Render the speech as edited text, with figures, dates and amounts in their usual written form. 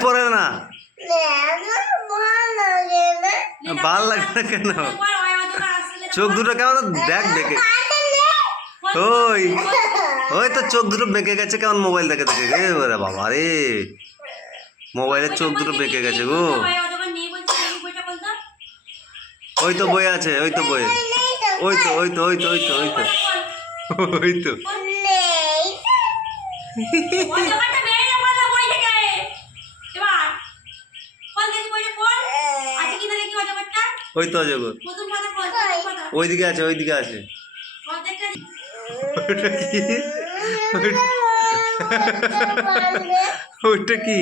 পড়ে না ভাল লাগে না কেন চোখ দুটো কেমন দেখ দেখে ওই ওই তো চোখ দুটো বেঁকে গেছে কেমন মোবাইল দেখে দেখে রে ওরে বাবা রে মোবাইলের চোখ দুটো বেঁকে গেছে গো ওই তো বই আছে ওই তো বই ওই তো ওই তো ওই তো ওই তো ওই তো ওই তো ওই তো জগৎ ওইদিকে আছে ওইদিকে আছে ওইটা কি